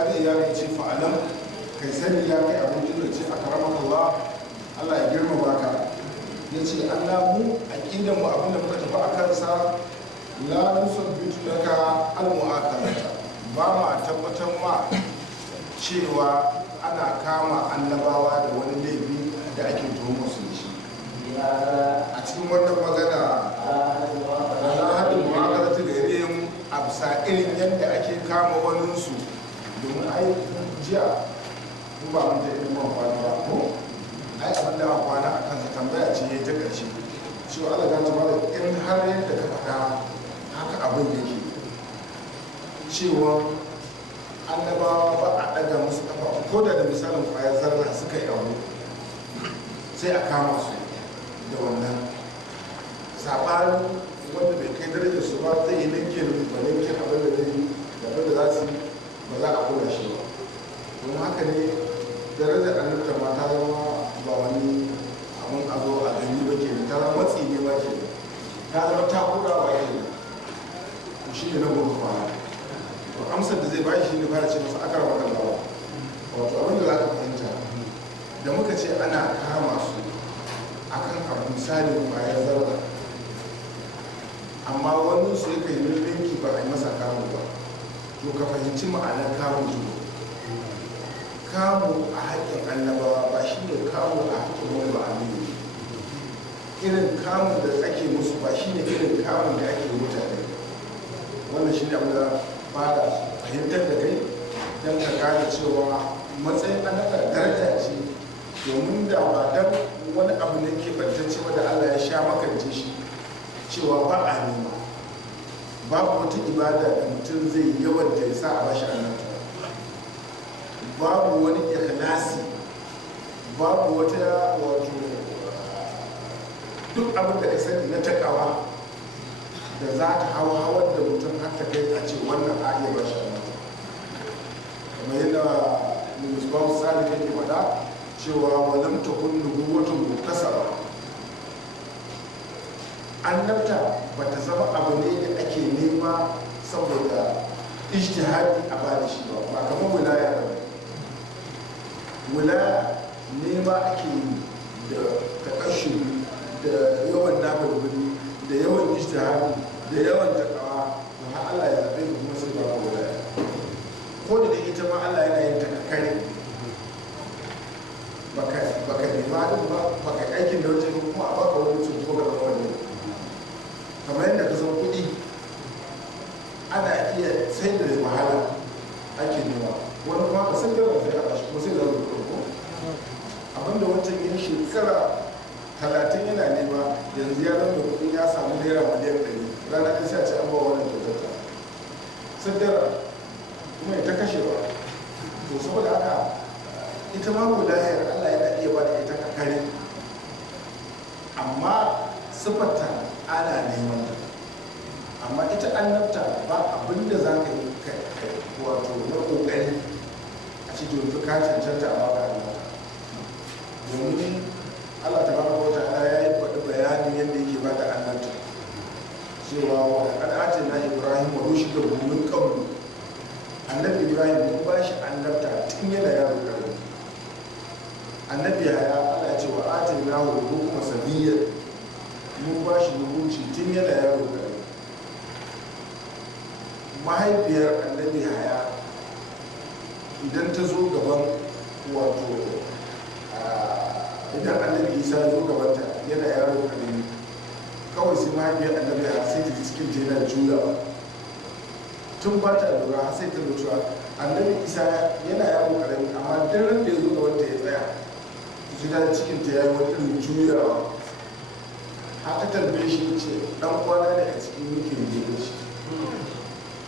kare ya ne ce fa'alam kai sani ya kai abin da ce a karamakallah Allah ya girmama ka ya ce Allah mu aqidan mu abin da muka tafi a kansa la nusabbitu laka al-mu'akalata ba ma tabbatar ma cewa ana kama annabawa da wani laifi da ake tuhumar su da shi a cikin wannan magana na haɗin mu'akalata da yin a bisa irin yadda ake kama waninsu domin aikin jiya in ba mun ta ilimin kwana ba ko ai abin da aka kwana a kansa tambaya ce ya ta ƙarshe cewa Allah ya ta bada in har yadda ka faɗa haka abin yake cewa annabawa ba a ɗaga musu kafa ko da misalin ƙwayar zarra suka yi abu sai a kama su da wannan saɓanin wanda bai kai darajar su ba zai yi ninkin ba ninkin abin da zai yi da abin da za su ba za a kula shi ba don haka ne darajar annabta ma ta zama ba wani abin a zo a gani ba ke ta zama matsi ne ba ke ta zama takurawa ke to shi ne na gudu kwana to amsar da zai bashi shi ne fara ce masa akar wakan gawa wato abin da za ka fahimta da muka ce ana kama su akan abu misalin kwayar zarra amma wani su yake yi linki ba a yi masa kamu ba to ka fahimci ma'anar kamu zuwa kamu a haƙƙin annabawa ba shi ne kamu a haƙƙin wani ba amini irin kamun da ake musu ba shi ne irin kamun da ake mutane wannan shi ne abu da ba da fahimtar da kai don ka gane cewa matsayin annabta daraja ce domin da ba don wani abu ne ke bantacce ba da Allah ya sha makance shi cewa ba a nema babu wata ibada da mutum zai yawan da ya sa a bashi annabta babu wani ikhlasi babu wata wato duk abin da ka sani na takawa da za ta hawar da mutum har ta kai a ce wannan a iya bashi annabta kamar yadda musulman sani ke faɗa cewa walam takun nubuwatun muktasaba annabta ba ta zama abu ne da ake nema saboda ijtihadi a bada shi ba kamar wilaya ba wilaya nema ake yi da takashin da yawan nafilbili da yawan ijtihadi da yawan takawa to har Allah ya zaɓe kuma sai ba wilaya ko da ita ma Allah yana yin takakare baka nema din ba baka aikin da wajen kuma a baka wani mutum ko gaba wani kamar yadda ka san kuɗi ana iya sai da wahala ake nema wani kuma ka san yawan sai a bashi kuma sai da wani ko abinda wancan yin shekara 30 yana nema yanzu ya zama kuɗi ya samu naira miliyan 100 rana ɗin sai a ce an ba wannan kyautar sun dara kuma ya ta kashewa to saboda haka ita ma wilayar Allah yana iya ba da ita kakare amma sifarta ana neman ta amma ita annabta ba abinda za ka yi wato na kokari a cikin yanzu ka cancanta a baka annabta domin Allah ta baka wata ala ya yi faɗi bayanin yadda yake ba da annabta cewa wa al'adar na Ibrahim wa rushi da bumin ƙaunu annabi Ibrahim mun ba shi annabta tun yana yaro ƙarfi annabi ya Allah ce wa atin na wa kuma sabiyyar mun ba shi rubuci tun yana yaro gari mahaifiyar annabi haya idan ta zo gaban wato idan annabi isa ya zo gabanta yana yaro gari kawai sai mahaifiyar annabi haya sai ta cikin ta yana juyawa tun ba ta lura sai ta lura annabi isa yana yaro gari amma daren da ya zo gabanta ya tsaya gida cikin ta yayi wani irin juyawa haka tambaye shi ce dan kwana ne a cikin yake da shi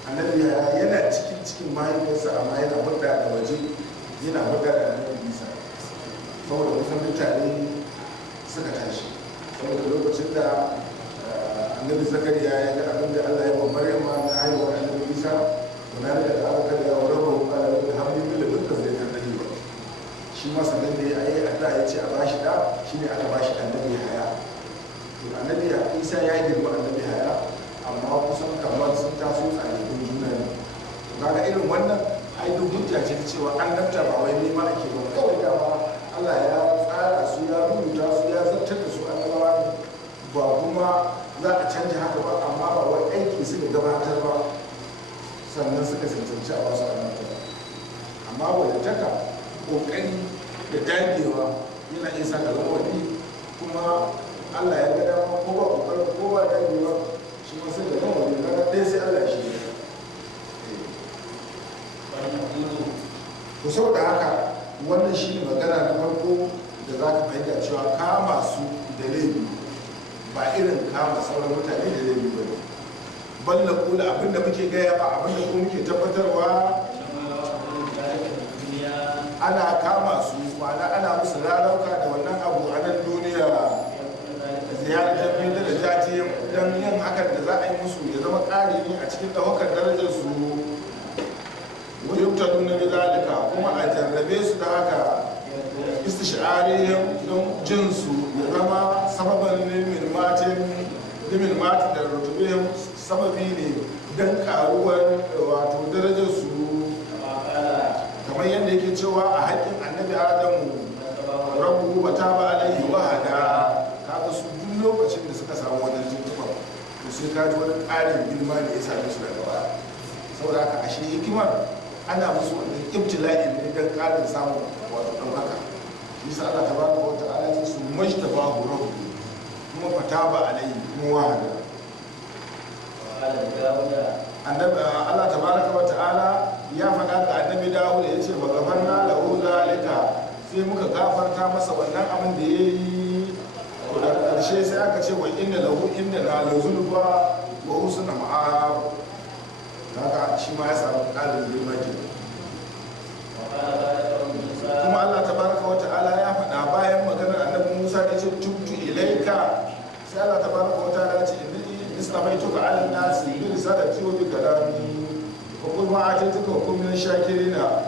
annabi yana cikin mahaifiyarsa amma yana hudda da waje yana hudda da annabi isa saboda kusan mutane suka tashi saboda lokacin da annabi zakariya ya ga abin da Allah ya wa maryama na haihuwar annabi isa wani da aka da yawa rabu kala da hamdin da dukkan zai karɗi ba shi ma sannan da ya yi adda ya ce a bashi da shi ne aka bashi annabi haya to annabi isa ya yi girma annabi haya amma kusan kamar sun taso tsarin juna ne to kaga irin wannan ai duk hujja ce ta cewa annabta ba wai nema ake ba kawai dama Allah ya tsara su ya rubuta su ya zartar da su annabawa ne ba kuma za a canja haka ba amma ba wai aiki suka gabatar ba sannan suka cancanci a wasu annabta amma wadataka kokari da dagewa yana iya sa ka zama wani kuma Allah ya ga dama ko ba kokarin ko ba dagewa shi ma sai da zama wani na ɗaya sai Allah shi ne to saboda haka wannan shi ne magana na farko da za ka fahimta cewa kama su da laifi ba irin kama sauran mutane da laifi ba ne balla kula abinda muke gaya ba abinda ko muke tabbatarwa ana kama su ma'ana ana musu rarauka da wannan abu a nan duniya ziyarar bin da jati don yin hakan da za a yi musu ya zama ƙari ne a cikin ɗaukar darajar su yubta nuna da zalika kuma a jarrabe su da haka istishariyin don jinsu ya zama sababan limin mati da rutubin sababi ne don karuwar wato darajar su kamar yadda yake cewa a haƙƙin annabi adamu rabu ba ta ba alaihi wahada kaga su duk lokacin da suka samu wannan tuntuɓar to sai ka ji wani ƙarin girma da ya same su daga baya saboda haka ashe hikimar ana musu wannan ibtila'in ne don ƙarin samun wato ɗaukaka shi sa Allah tabaraka wa ta'ala ya ce su majtaba rabbu kuma fataba alaihi kuma wahada Allah tabaraka wa ta'ala ya faɗa ga annabi Dawud ya ce magafarna lahu zalika sai muka gafarta masa wannan abin da ya yi to da ƙarshe sai aka ce wa inna lahu inda na lazulfa wa husna ma'ab kaga shi ma ya samu ƙarin girma ke kuma Allah tabaraka wa ta'ala ya faɗa bayan maganar annabi Musa da ce tubtu ilaika sai Allah tabaraka wa ta'ala ya ce inni istafaituka 'ala an-nasi bi risalati wa bi kalami wa qul ma atituka wa kun min shakirina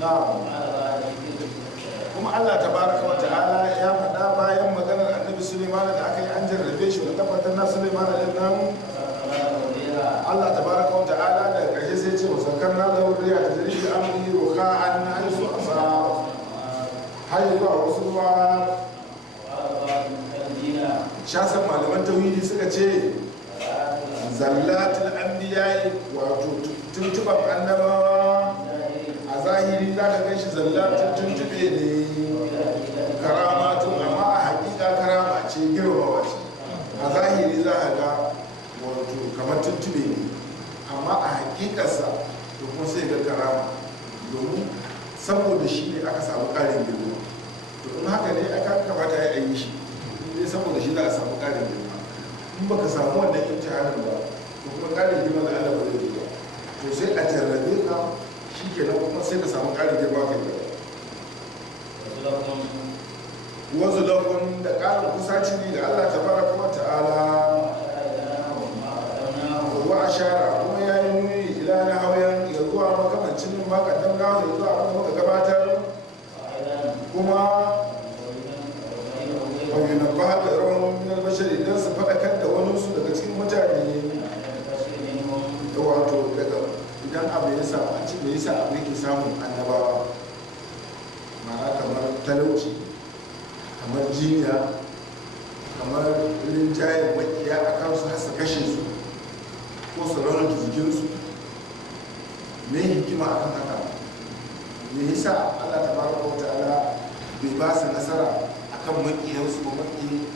na'am kuma Allah tabaraka wa ta'ala ya faɗa bayan maganar annabi Sulaiman da aka yi an jarrabe shi da tabbatar na Sulaiman da nan Allah tabaraka wa ta'ala da ƙarshe sai ce wasakarna lahu riya da jari da amri ruqa'an haisu asa haizu a wasu ruwa shasan malaman tauhidi suka ce zallatul anbiya'i wato tuntuban annabawa a zahiri za ka ganshi zallatul tuntube ne karamatun amma a hakika karama ce girmamawa ce a zahiri za ka ga wato kamar tuntube ne amma a hakikarsa da kuma sai ga karama domin saboda shi ne aka samu ƙarin girma to in haka ne aka kamata ya yi shi ne saboda shi za a samu ƙarin girma in baka samu wannan imtihanin ba to kuma ƙarin girma da Allah ba zai yi ba to sai a jarrabe ka shi kenan kuma sai ka samu ƙarin girma kai gaba wasu lafun da ƙarin kusaci ne da Allah tabaraka wa ta'ala wa ashara kuma ya yi nuni ila na hauyan ya zuwa makamancin makaddam na ya zuwa abin muka gabatar kuma wani na ba da rawan minar bashari don su faɗakar da wani su daga cikin mutane da wato daga idan abu ya samu an ci da yasa abu yake samun annabawa ma'ana kamar talauci kamar jinya kamar rinjayen makiya a kansu har su kashe su ko su raunata jikinsu me hikima a kan haka me yasa Allah tabaraka wa ta'ala bai ba su nasara akan makiyansu ba maki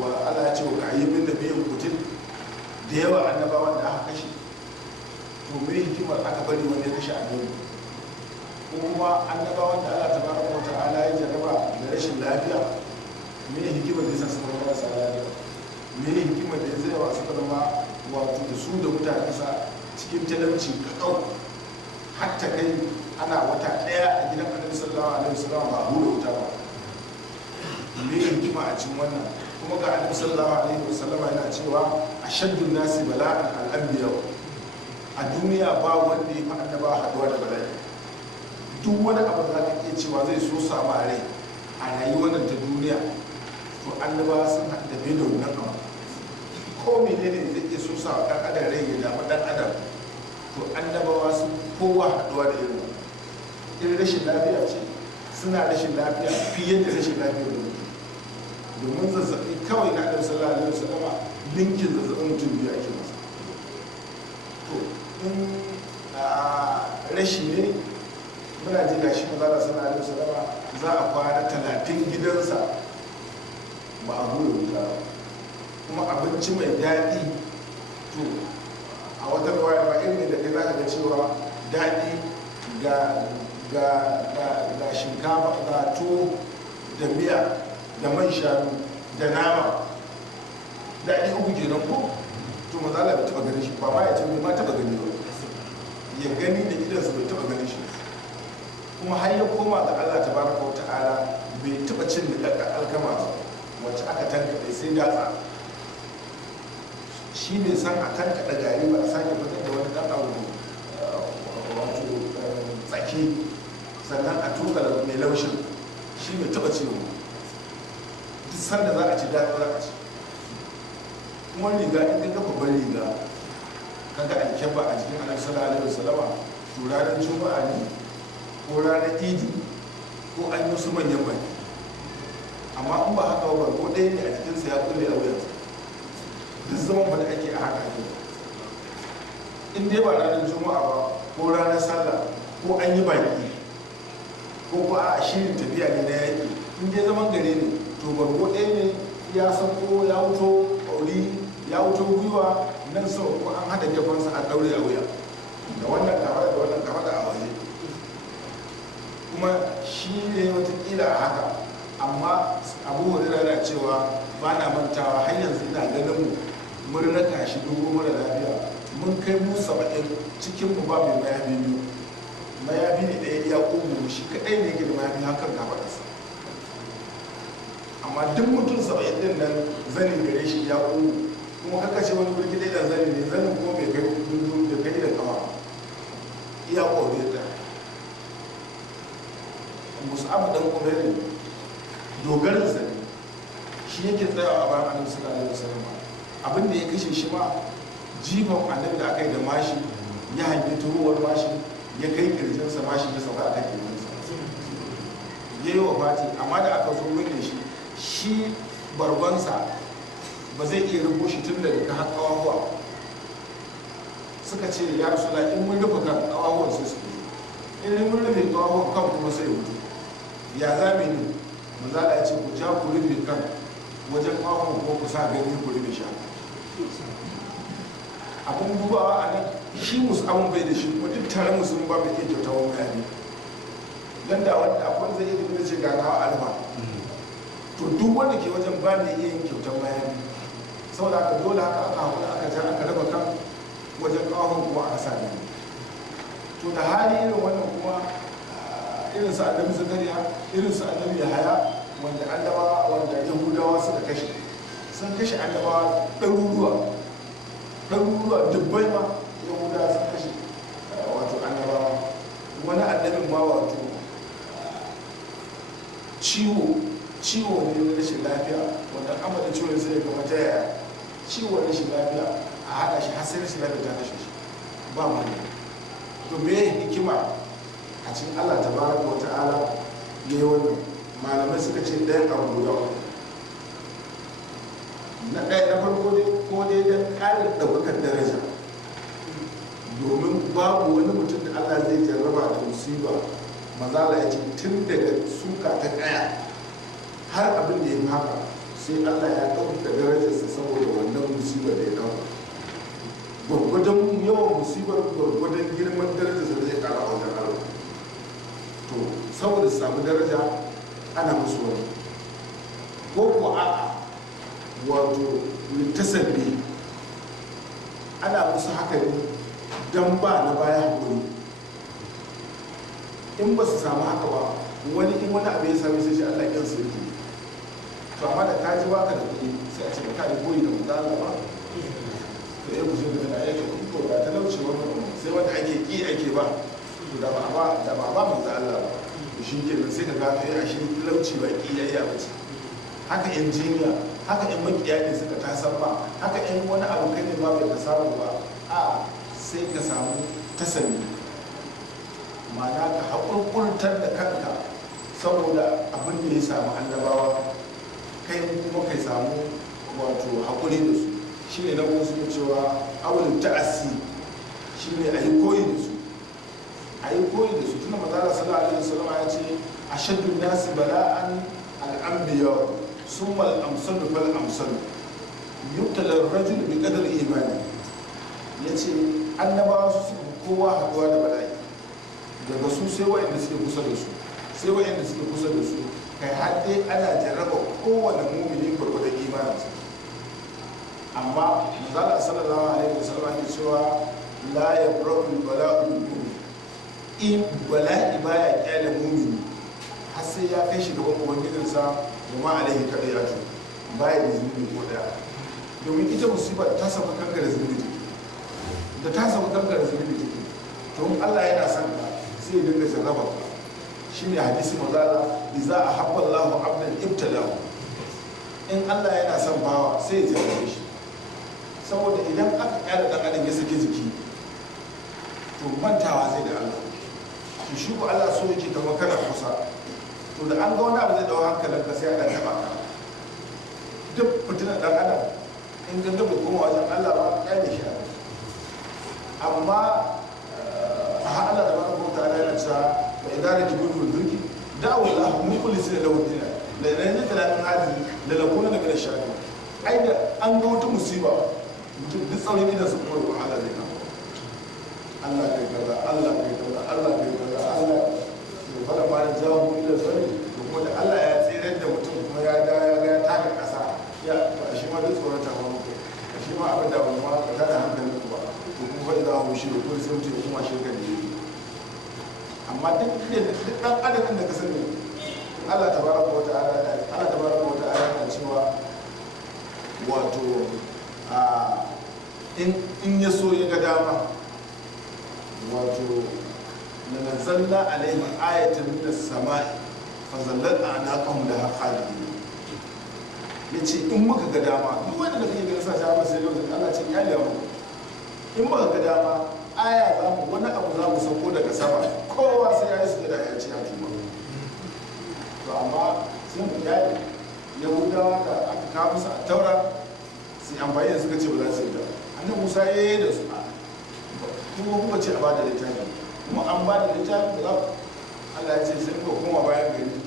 wa Allah ya ce wa kayyimin da biyan kutin da yawa annabawan da aka kashe to me hikimar aka bari wanda ya kashe annabi ko kuma annabawan da Allah tabaraka wa ta'ala ya jarraba da rashin lafiya me hikimar da yasa suka zama marasa lafiya me hikimar da ya zai wa suka zama wato da su da mutanensa cikin talauci kakau hatta kai ana wata ɗaya a gidan annabi sallallahu alaihi wasallam ba hura wuta ba me hikima a cikin wannan kuma ga annabi sallallahu alaihi wasallam yana cewa ashaddun nasi bala'an al-anbiya a duniya ba wanda ya fi annaba haduwa da bala'i duk wani abu da zaka iya cewa zai so sama rai a rayuwar ta duniya to annaba sun haɗu da bai da wannan abu ko menene zai iya so sa ɗan adam rai ya damu ɗan adam to annabawa sun kowa haɗuwa da irin rashin lafiya ce suna rashin lafiya fiye da rashin lafiya da mutum domin zazzaɓi kawai na ɗan sallallahu alaihi wasallama linkin zazzaɓin mutum biyu ake masa to in rashi ne muna ji gashi maza da sallallahu alaihi wasallama za a kwana 30 gidansa ba a hura wuta kuma abinci mai daɗi to a wata ruwaya ba irin da kai za ka ga cewa daɗi ga shinkafa ga tuwo da miya da man shanu da nama daɗi uku kenan ko to maza Allah bai taɓa ganin shi ba ma ya ce bai ma taɓa gani ba ya gani da idansa bai taɓa ganin shi kuma har ya koma ga Allah tabaraka wa ta'ala bai taɓa cin da alkama ba wacce aka tankaɗe sai datsa shi ne san a tankaɗa gari ba a sake fitar da wani ɗan abu wato tsaki sannan a tuka mai laushin shi mai taɓa ciwo duk sanda za a ci daɗi za a ci kuma riga in ka kafa ban riga kaga alkyabba a jikin annabi sallallahu alaihi wasallama to ranar juma'a ne ko ranar idi ko an yi wasu manyan baki amma in ba haka ba ko ɗaya ne a jikinsa ya kulle a wuyansa duk zaman ba da ake a haka ake in dai ba ranar juma'a ba ko ranar sallah ko an yi baki ko ba a shirin tafiya ne na yaƙi in dai zaman gare ne to bargo ɗaya ne ya sauko ya wuto ƙauri ya wuto gwiwa nan sau ko an haɗa gefansa a ɗaure a wuya da wannan kafa da wannan kafa da a waje kuma shi ne watakila a haka amma abu hurira yana cewa ba na mantawa har yanzu ina ganin mu mun raka shi dogo mara lafiya mun kai mu 70 cikin mu ba mai mayafi biyu mayafi ne ɗaya iya ƙugu shi kaɗai ne ke da mayafi hakan kafaɗarsa amma duk mutum 70 ɗin nan zanin gare shi ya ƙugu kuma kaka ce wani birki ɗaya da zani ne zanin kuma bai kai da kawa iya ƙaure ta musu abu ɗan ƙudurin dogarinsa ne shi yake tsayawa a bayan annabi sallallahu alaihi wasallam abin da ya kashe shi ma jifan annabi da aka yi da mashi ya hangi turuwar mashi ya kai kirjinsa mashi ya sauka a kan kirjinsa ya yi wa fati amma da aka zo wani shi bargonsa ba zai iya rubo shi tun daga kan kawawa suka ce ya rasu in mun rufe kan kawawan sai su fito in mun rufe kawawan kan kuma sai mutu ya zame ne manzala ya ce ku ja ku rufe kan wajen kawawan ko ku sa gani ku rufe shi abin dubawa a nan shi musu abin bai da shi kuma duk tare musu ba mai iya kyauta wani bayani don da wanda akwai zai iya da ce gagawa alfa to duk wanda ke wajen ba mai iya yin kyautar bayani saboda aka dole haka aka haƙura aka ja aka raba kan wajen kawon kuma aka sa gani to da hali irin wannan kuma irin su annabi zakariya irin su annabi yahaya wanda annabawa wanda yahudawa suka kashe sun kashe annabawa ɗaruruwa dubbai ma yahudawa sun kashe wato annabawa wani annabin ma wato ciwo ne na rashin lafiya wanda amma da ciwon sai ga wata yaya ciwon rashin lafiya a haɗa shi har sai rashin lafiya ta kashe shi ba mu to me hikima a cikin Allah tabaraka wa ta'ala ne wannan malamai suka ce ɗayan abu guda na ɗaya na farko dai ko dai don ƙarin ɗaukakar daraja domin babu wani mutum da Allah zai jarraba da musiba mazala ya ce tun daga suka ta ƙaya har abin da ya fi haka sai Allah ya ɗauka darajarsa saboda wannan musibar da ya ɗauka gwargwadon yawan musibar gwargwadon girman darajarsa da zai ƙara a wajen Allah to saboda su samu daraja ana musu wani ko ko a'a wato littasabbi ana musu haka ne don ba na baya haƙuri in ba su samu haka ba wani in wani abu ya sami sai shi Allah ƙin su yake to amma da kaji baka da kuɗi sai a ce ka yi koyi da mutane ba to ya bushe da tana yake kuɗi ko da talauci wannan sai wanda ake ƙi ake ba to da ba ba manzo Allah ba to shi kenan sai ka gano ya shi talauci ba ƙi ya ba ce haka injiniya haka in makiya ne suka tasar ba haka in wani abu kai ne ba bai ka samu ba a sai ka samu ta sami, ma'ana ka haƙurƙurtar da kanka saboda abin da ya samu annabawa, kai kuma kai samu wato haƙuri da su. Shi ne na kuma suke cewa awulin ta'assi, shi ne a yi koyi da su, a yi koyi da su. Tuna mazala sallallahu alaihi wasallam ya ce a shaddun nasi bala'an al'ambiya sun mal amsalu fal amsalu yubtalar rajul bi qadar imani. Ya ce annabawa su suka kowa haɗuwa da bala'i, daga su sai wa'anda suke kusa da su, sai wa'anda suke kusa da su, kai har dai ana jarraba kowane mumini gwargwadon imaninsa. Amma manzala sallallahu alaihi wasallam ya cewa la yabra'u bala'u bil mu'min, in bala'i baya kyale mumini har sai ya kai shi gaban ubangijinsa da ma alaihi kadayatu, baya da zunubi ko daya. Domin ita musibar ta saba kanka da zunubi da ta saba kanka da zunubi take, to in Allah yana son ka sai ya dinga jarraba ka. Shine hadisi manzala idza ahabba Allahu 'abdan ibtalahu, in Allah yana son bawa sai ya jarrabe shi. Saboda idan aka kyara dan adam ya saki jiki to mantawa zai da Allah, to shi ko Allah so yake kama kana kusa, to da an ga wani abu zai dawo hankalin ka sai a dan taba ka. Duk fitinar dan adam in ga bai koma wajen Allah ba ya da shi. Amma a Allah da barka ta Allah yana cewa wa idza rakibul fulki da'u Allah mukhlisina lahu din la ilaha illa huwa la lakuna min ash-shakirin. Ai da an ga wata musiba mutum duk tsaurin idan su kuma roƙon Allah zai kama. Allah kai kaza, Allah kai kaza, Allah kai kaza, Allah ya fara ma da jawo mu da tsari, da kuma da Allah ya tsirar da mutum kuma ya da ya taka ƙasa, ya ba shi ma duk tsoron ta ba muku, shi ma abin da ba ma ka tada hankalin ku ba, to kuma fa za mu shi da kuma sai mutum kuma shirka da yi. Amma duk ɗan adadin da ka sani Allah tabaraka wa ta'ala yana cewa wato in ya so ya ga dama wato na nazalla alaihim ayatan min as-sama'i fa zallat a'naqahum laha khalidin. Yace in muka ga dama duk wanda da kake ganin sa ta ba sai lokacin Allah ce ya lewa, in muka ga dama aya za mu wani abu za mu sauko daga sama, kowa sai ya yi sujada ya ce ya tuba. To amma sai mu yayi Yahudawa da aka kawo musu a taura sai amfani da suka ce ba za su yi da annabi Musa ya yi da su kuma kuka ce a ba da littafi, kuma an ba da littafi da Allah ya ce sai muka koma bayan gari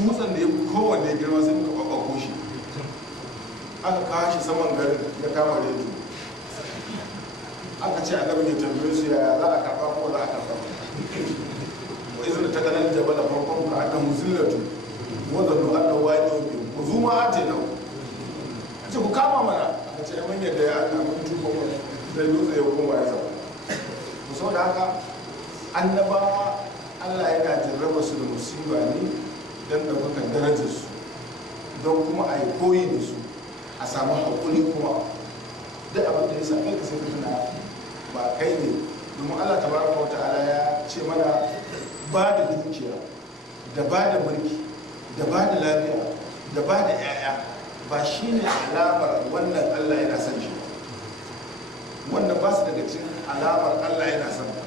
dutsen da ya fi kowanne girma sai muka kwakwako shi aka kawo shi saman garin ya kama reto. Aka ce annabi ya tambaye su yaya za a karɓa ko za a karɓa. Wa izina ta kanan jabal farkon ka annahu zillatu wa zannu annahu waqi'un bi ku zuma atina. Ce ku kama mana, aka ce mun yadda ya Allah mun tuba mu da dutse ya koma ya zama. To saboda haka annabawa Allah yana jarraba su da musiba ne don ɗaukakan darajar su, don kuma a yi koyi da su, a samu haƙuri kuma duk abin da ya same ka sai ka tuna ba kai ne. Domin Allah tabaraka wa ta'ala ya ce mana ba da dukiya da ba da mulki da ba da lafiya da ba da 'ya'ya ba shi ne alamar wannan Allah yana son shi, wannan ba su daga cikin alamar Allah yana son ba.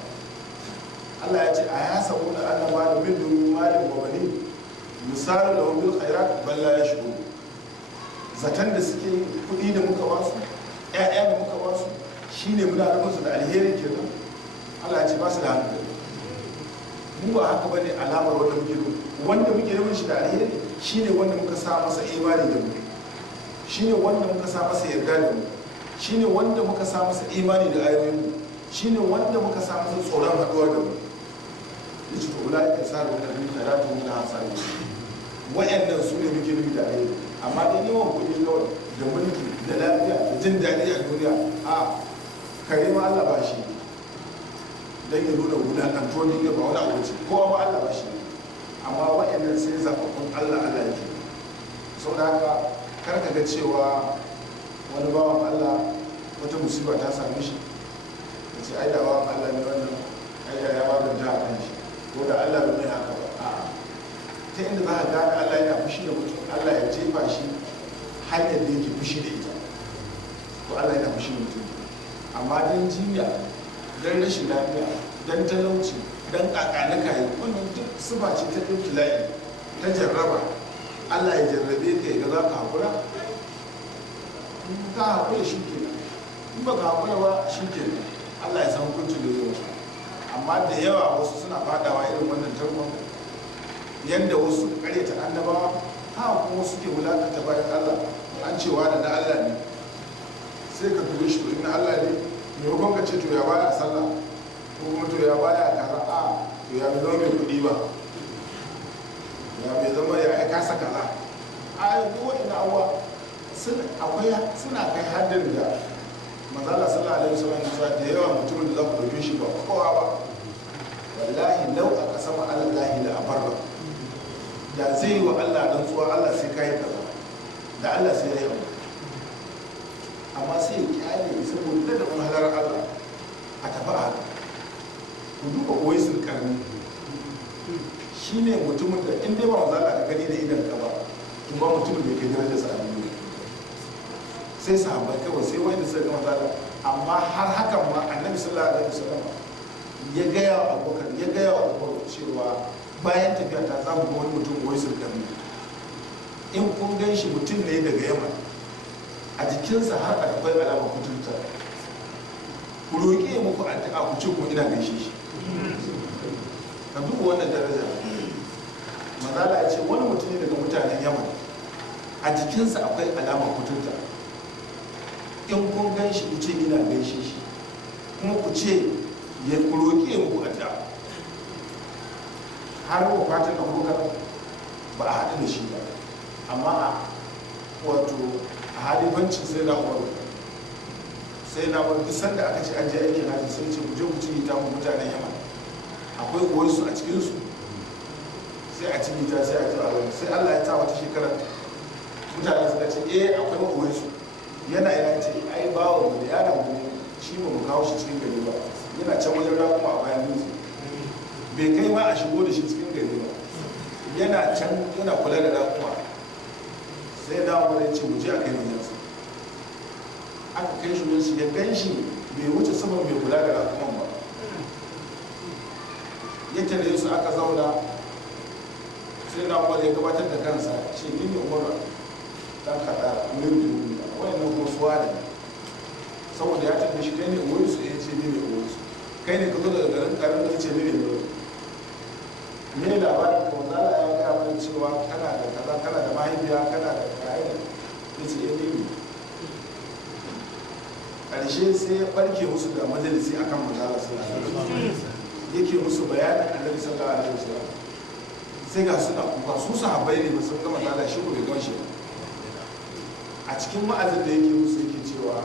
Allah ya ce a ya samu da Allah ba da min domin malin wa bani misali da wani khairat balla ya shigo. Zaton da suke kuɗi da muka wasu, 'ya'ya da muka wasu, shi ne muna rufinsu da alheri kenan. Allah ya ce ba su da hankali. Mu ba haka bane alamar wanda muke rufin shi da alheri shine wanda muka sa masa imani da mu, shine wanda muka sa masa yarda da mu, shine wanda muka sa masa imani da ayoyin mu, shine wanda muka sa masa tsoron haɗuwar da mu. Yace to ulai ka sa da nabi da ratu mun hasani, wayannan su ne muke nufi da alheri. Amma dai yawan kuɗi kawai da mulki da lafiya da jin daɗi a duniya, a kare ma Allah ba shi dan ya nuna wulakantuwar duniya ba wani abu ce, kowa ma Allah ba shi. Amma waɗannan sai zaɓaɓɓun Allah yake. Saboda haka kar ka ga cewa wani bawan Allah wata musiba ta same shi ka ce ai da bawan Allah ne wannan, ai da ya maganta a kan shi, ko da Allah bai mai haka ba. A'a, ta inda za ka gane Allah yana fushi da mutum, Allah ya jefa shi hanyar da yake fushi da ita, to Allah yana fushi da mutum. Amma dan jinya don rashin lafiya, don talauci, don ƙaƙanuka yi, wannan duk sifa ce ta ibtila'i, ta jarraba. Allah ya jarrabe ka ga za ka haƙura, in ka haƙura shi ke, in ba ka haƙura ba shi ke, Allah ya san hukuncin da zai wasu. Amma da yawa wasu suna fadawa irin wannan tarkon, yadda wasu karyata annabawa, haka kuma suke wulakanta bayan Allah. An cewa da na Allah ne, sai ka dube shi to in Allah ne, maimakon ka ce to ya baya sallah ko kuma to ya baya kaza, a to ya bai zama mai kuɗi ba, ya bai zama ya kasa kaza. A yanzu wa'in abuwa suna kai haddin da manzala sallallahu alaihi wasallam ya da yawa mutumin da za ku dauke shi ba kowa ba, wallahi lau a kasama alallahi da abarra, da zai yi wa Allah rantsuwa Allah sai kai kaza, da Allah sai ya yi, amma sai ya kyale saboda da halar Allah a tafi a haka. Ku duba Uwaisul Qarni, shi ne mutumin da in dai ba manzala ka gani da idan ka ba, to ba mutumin da ya kai darajar sa a duniya, sai sahabbai kawai sai wanda suka ga manzala. Amma har hakan ma annabi sallallahu alaihi wasallam ya gaya wa Abubakar cewa bayan tafiya ta za mu ga wani mutum Uwaisul Qarni, in kun gan shi mutum ne daga Yaman, a jikinsa har akwai alama kuturta, ku roƙe muku addu'a ku ce ko ina gaishe shi. Ka duba wannan daraja. Manzala ya ce wani mutum ne daga mutanen Yaman, a jikinsa akwai alama kuturta, in kun gan shi ku ce ina gaishe shi, kuma ku ce ya ku roƙe muku addu'a. Har wafatin Abubakar ba a haɗu da shi ba, amma a halifancin sai na Umar, sai na Umar duk sanda aka ce an je aikin hajji sai ce ku je ku ci ta mu mutanen Yaman, akwai uwarsu a cikinsu, sai a cikin ta sai a ji a wani, sai Allah ya sa wata shekarar mutane suka ce akwai uwarsu, yana ina ce ai bawa mu da yaron mu ne, shi ba mu kawo shi cikin gari ba, yana can wajen rakuma a bayan dutse, bai kai ma a shigo da shi cikin gari ba, yana can yana kula da rakuma. Sai da wani ce mu je a kai wajensa, aka kai shi wajen ya gan shi bai wuce saman mai kula da rakuman ba, ya tare su aka zauna. Sai da wani ya gabatar da kansa ce ni ne Umar dan kaɗa wurin duniya, wannan kuma suwa da ne, saboda ya tafi shi kai ne uwarsu, ya ce ni ne uwarsu, kai ne ka zo daga garin karin da ce ni ne uwarsu. Me labarin ka wanda Allah ya gaya mana cewa kana da kaza, kana da mahaifiya, kana da kayan, ya ce ya nemi. Ƙarshe sai ya ɓarke musu da majalisi akan manzala sallallahu alaihi wasallam, yake musu bayanin annabi sallallahu alaihi wasallam. Sai ga suna kuka, su sahabbai ne ba sun ga manzala shi ko bai gan shi ba. A cikin wa'azin da yake musu yake cewa,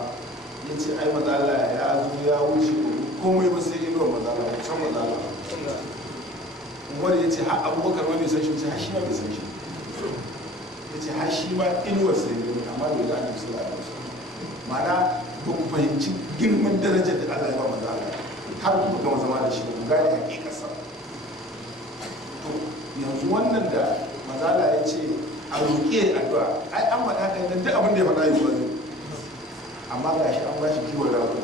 ya ce ai manzala ya zo ya wuce komai ba sai inuwar manzala, kusan manzala. Wani ya ce har Abubakar wani san shi, har shi ma bai san shi, ya ce har shi ma inuwar sai ne, amma bai ga annabi sallallahu alaihi wasallam. Ma'ana ba ku fahimci girman darajar da Allah ya ba manzo Allah, har kuma gama zama da shi ba ku gane hakikarsa. To yanzu wannan da manzo Allah ya ce a roƙe addu'a, ai an faɗa kan duk abin da ya faɗa yi wani, amma ga shi an ba shi kiwon rago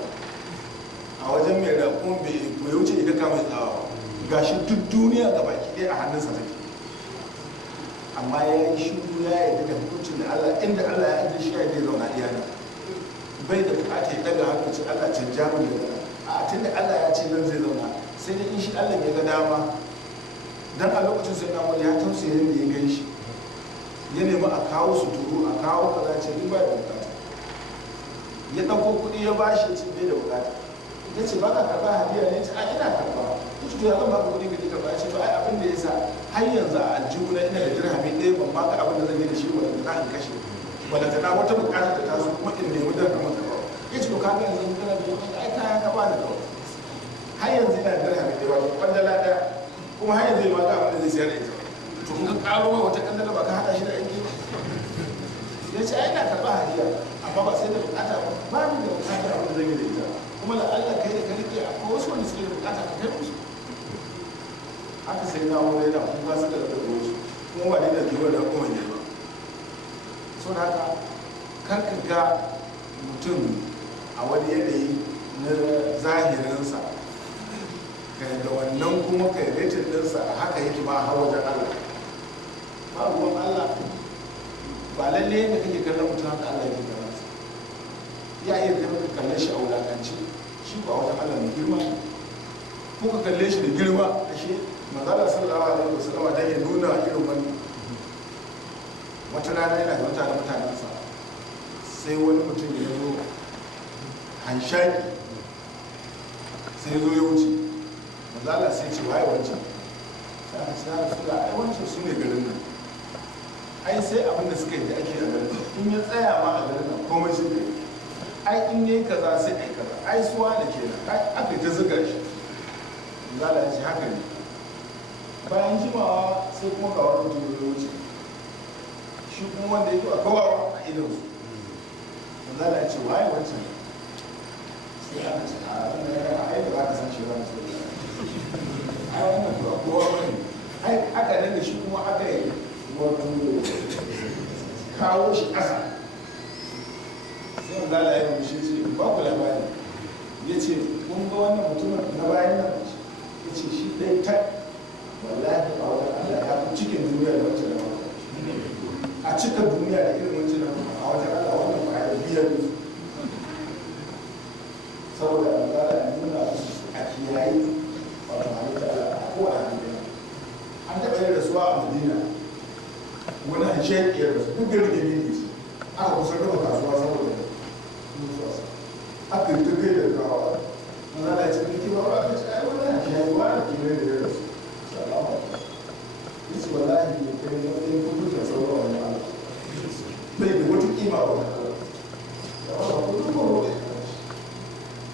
a wajen mai raƙon bai wuce idan ka mai tsawa, ga shi duk duniya ga baki ɗaya a hannunsa take, amma ya yi shiru ya yi da hukuncin da Allah, inda Allah ya ajiye shi ya yi zauna iyana, bai da bukata ya daga hannu ce Allah canja min da a tun da Allah ya ce nan zai zauna, sai dai in shi Allah ya ga dama. Dan a lokacin sai na ya tausaye yadda ya gan shi, ya nemi a kawo suturu, a kawo kaza, ce ni ba da bukata, ya ɗauko kuɗi ya bashi, ce bai da bukata, ya ce ba ka karɓa hadiya ne, ce a ina karɓa, ya ce to ya zan baka kuɗi ka ji karɓa, ya ce to ai abin da ya sa har yanzu a aljihu na ina da dirhami ɗaya ban baka abin da zan yi da shi wanda za in kashe, wanda ta wata bukatar da ta zo kuma in nemi da kamar ka kawai. Ya ce to ka ga yanzu kana da wani ai kaya ka bani kawai, har yanzu ina da dirhami ɗaya wato kwandala ɗaya, kuma har yanzu ma ga abin da zai sayar da ita, to in ka ƙaro mai wata kwandala ba ka haɗa shi da aiki ba. Ya ce ai ina karɓa hadiya, amma ba sai da bukata ba ni da bukatar abin da zan yi da ita, kuma da Allah kai da ka rike akwai wasu wanda suke da bukata ka kai musu. Haka sai na wani yana kuka suka da wasu, kuma ba ni da kiwon da kuma ne ba. So da haka kar ka ga mutum a wani yanayi na zahirinsa kai da wannan kuma kai retin ɗinsa a haka yake ba har wajen Allah ba ruwan Allah ba lalle yadda kake kallon mutum haka Allah yake kallon sa ya iya kallon shi a wulakanci shi ba wajen Allah mai girma ko ka kalle shi da girma ashe manzala sallallahu alaihi wasallam dan ya nuna irin wani wata rana yana da mutanensa sai wani mutum ya zo hanshaki sai ya zo ya wuce manzala sai ce waye wancan sai a ce su da ai wancan su ne garin nan ai sai abin da suka yi da ake a garin nan in ya tsaya ma a garin nan komai shi ne ai in yayi kaza sai ai kaza ai suwa da ke nan aka ta zuga shi manzala ya ce haka ne bayan jimawa sai kuma ga wani mutum ya wuce shi kuma wanda ya a kawawa a idansu manzala ya ce waye wancan sai aka ce a wannan yana aida za ka san shi ran sai a wannan ba kowa wani ai aka nan da shi kuma aka yi wato kawo shi ƙasa sai manzala ya yi shi ce ba ku labari ya ce kun ga wannan mutumin na bayan nan ya ce shi ɗaya ta wallahi ba wajen Allah ya fi cikin duniya da wancan nan a cika duniya da irin wancan nan a wajen Allah wannan ba ya biyar su saboda Allah ya nuna a kiyaye wato halitta Allah a kowane halitta an taɓa yin rasuwa a Madina wani hanshekiyar rasu duk gari da ne ce aka kusa rufe kasuwa saboda mutuwa aka yi ta kai da gawa Allah ya ce ne ke ba ba ka ce ai wani hanshekiyar da ke rai da ya rasu yace wallahi ne kai ne kai kudu da sauran wani Allah bai da wata kima ba da wala kudu ko roƙe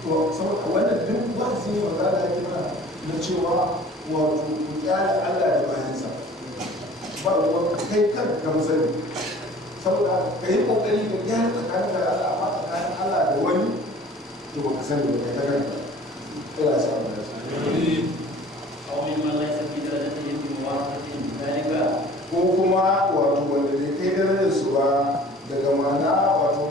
to saboda wannan duk ba su yi wanda da ake mana na cewa wato ku kyale Allah da bayansa ba ruwan kai kan ka musani saboda ka yi kokari ka gyara tsakanin da Allah amma tsakanin Allah da wani to ba ka sani ba kai ta kanka Allah ya sa mu dace أو ممن ليس في درجتهم بموافقة ذلك ko kuma wato wanda bai kai darajar su ba daga mana wato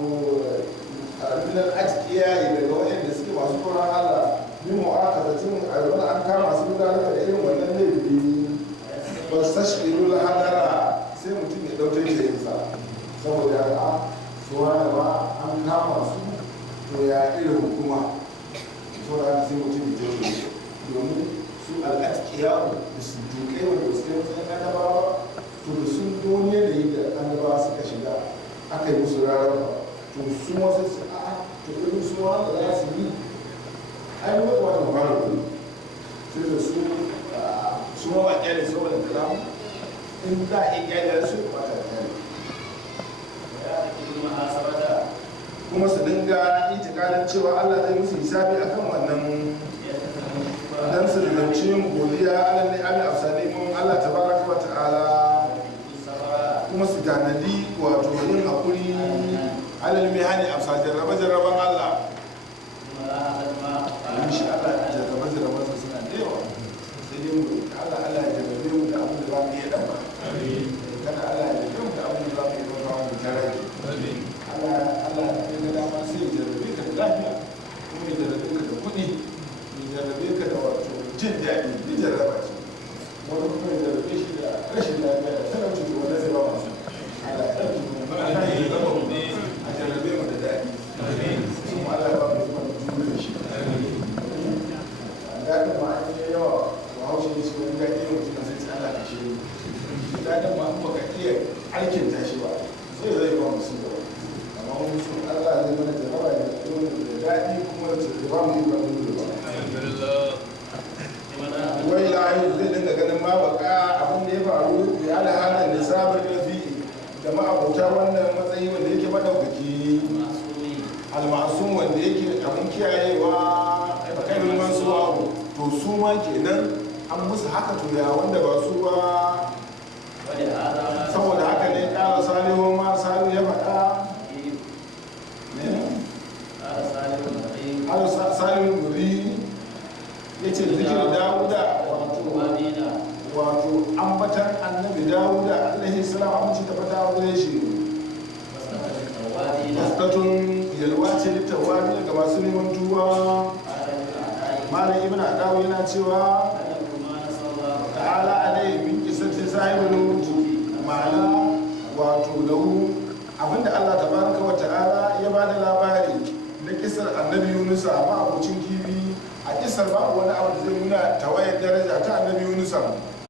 minan atkiya daga waɗanda suke masu tsoron Allah bin mu'akazatin a wani an kama su gudanar da irin wannan laifi ba su tashkiru la hadara sai mutum ya ɗauke shayinsa saboda haka su wani ba an kama su to ya irin hukuma saboda haka sai mutum ya ɗauke domin su al'atkiya da su dukai wanda su kai matsayin annabawa to da sun duniya da yi da annabawa suka shiga aka yi musu rarraba to su wasu su a to irin su wanda za su yi ai wata wata fara kudi sai da su ma ba kyale su wanda da in za a yi kyale su ba ta kyale kuma su dinga itikadin cewa Allah zai musu hisabi akan wannan dan su rinci yin godiya alal ne ami afsalimun Allah tabaraka wa ta'ala kuma su tanadi wato yin hakuri alal mai hani afsa jarraba jarraban Allah insha Allah jarraba jarraban su suna da yawa sai dai mu Allah ya jarrabe mu da abin da za mu iya dauka kada Allah ya jarrabe mu da abin da za mu iya dauka mu jarrabe Allah ya ga dama sai ya jarrabe ka da lafiya kuma ya jarrabe ka da kuɗi jarrabe ka da wato jin daɗi duk jarraba ce wani kuma ya jarrabe shi da rashin lafiya da talauci da wanda zai ba masu ala ɗauki mu ana yi zama mu a jarrabe mu da daɗi sun mu ala ba mu zuwa da juri da shi daɗin ma an yi yawa wa haushe ne su wani daɗi mutum na sai ala da shi daɗin ma an baka iya aikin tashi ba zai ba mu sun gaba amma wani sun Allah zai mana jarraba da daɗi kuma da ba mu yi ba mu yi ba wai lahi zai dinga ganin ma baka abin da ya faru da alhalin da sabon rafi da ma'abauta wannan matsayi wanda yake madaukaki almasun wanda yake abin kiyayewa kairin masu abu to su ma kenan an musu haka to ya wanda ba su ba saboda haka ne ƙara salihu ma salihu ya faɗa salihu guri ya ce zikirin dawuda wato ambatan annabi dawuda alaihi salam amince ta fata wa gare shi masdatun yalwa ce littawabi ga masu neman tuba malam ibn adawu yana cewa أنه ما نصر الله ta'ala alai min qissati sahibul wujud ma'ana wato lahu abinda Allah tabaraka wa ta'ala ya bada labari na kisar annabi Yunus ma abocin kifi a kisar babu wani abu da zai nuna tawayar daraja ta annabi Yunus